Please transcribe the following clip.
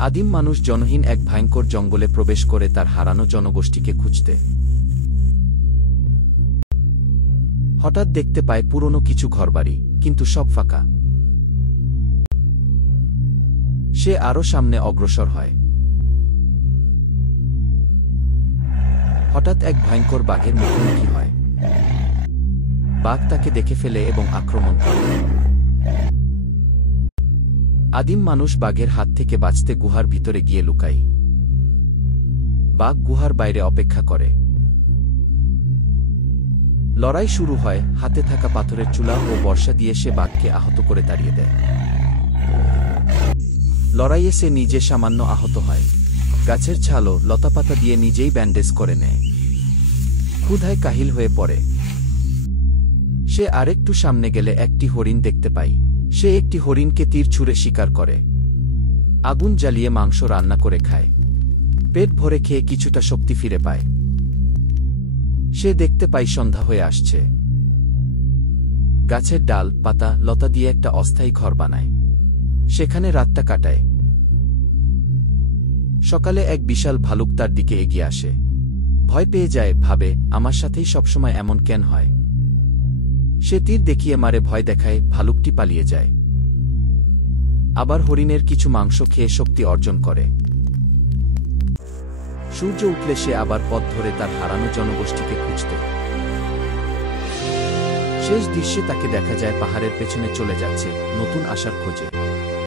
আদিম মানুষ জনহীন এক ভয়ঙ্কর জঙ্গলে প্রবেশ করে তার হারানো জনগোষ্ঠীকে খুঁজতে। হঠাৎ দেখতে পায় পুরনো কিছু ঘরবাড়ি, কিন্তু সব ফাঁকা। সে আরও সামনে অগ্রসর হয়। হঠাৎ এক ভয়ঙ্কর বাঘের মুখোমুখি হয়। বাঘ তাকে দেখে ফেলে এবং আক্রমণ করে। আদিম মানুষ বাঘের হাত থেকে বাঁচতে গুহার ভিতরে গিয়ে লুকায়। বাঘ গুহার বাইরে অপেক্ষা করে। লড়াই শুরু হয়। হাতে থাকা পাথরের চূলা ও বর্শা দিয়ে সে বাঘকে আহত করে তাড়িয়ে দেয়। লড়াইয়ে সে নিজে সামান্য আহত হয়। গাছের ছাল ও লতাপাতা দিয়ে নিজেই ব্যান্ডেজ করে নেয়। ক্ষুধায় কাহিল হয়ে পড়ে। সে আরেকটু সামনে গেলে একটি হরিণ দেখতে পায়। সে একটি হরিণকে তীর ছুঁড়ে শিকার করে। আগুন জ্বালিয়ে মাংস রান্না করে খায়। পেট ভরে খেয়ে কিছুটা শক্তি ফিরে পায়। সে দেখতে পায় সন্ধ্যা হয়ে আসছে। গাছের ডাল, পাতা, লতা দিয়ে একটা অস্থায়ী ঘর বানায়। সেখানে রাতটা কাটায়। সকালে এক বিশাল ভালুক তার দিকে এগিয়ে আসে। ভয় পেয়ে যায়, ভাবে আমার সাথেই সবসময় এমন কেন হয়। সে তীর দেখিয়ে মারে, ভয় দেখায়, ভালুকটি পালিয়ে যায়। আবার হরিণের কিছু মাংস খেয়ে শক্তি অর্জন করে। সূর্য উঠলে সে আবার পথ ধরে তার হারানো জনগোষ্ঠীকে খুঁজতে। শেষ দৃশ্যে তাকে দেখা যায় পাহাড়ের পেছনে চলে যাচ্ছে, নতুন আশার খোঁজে।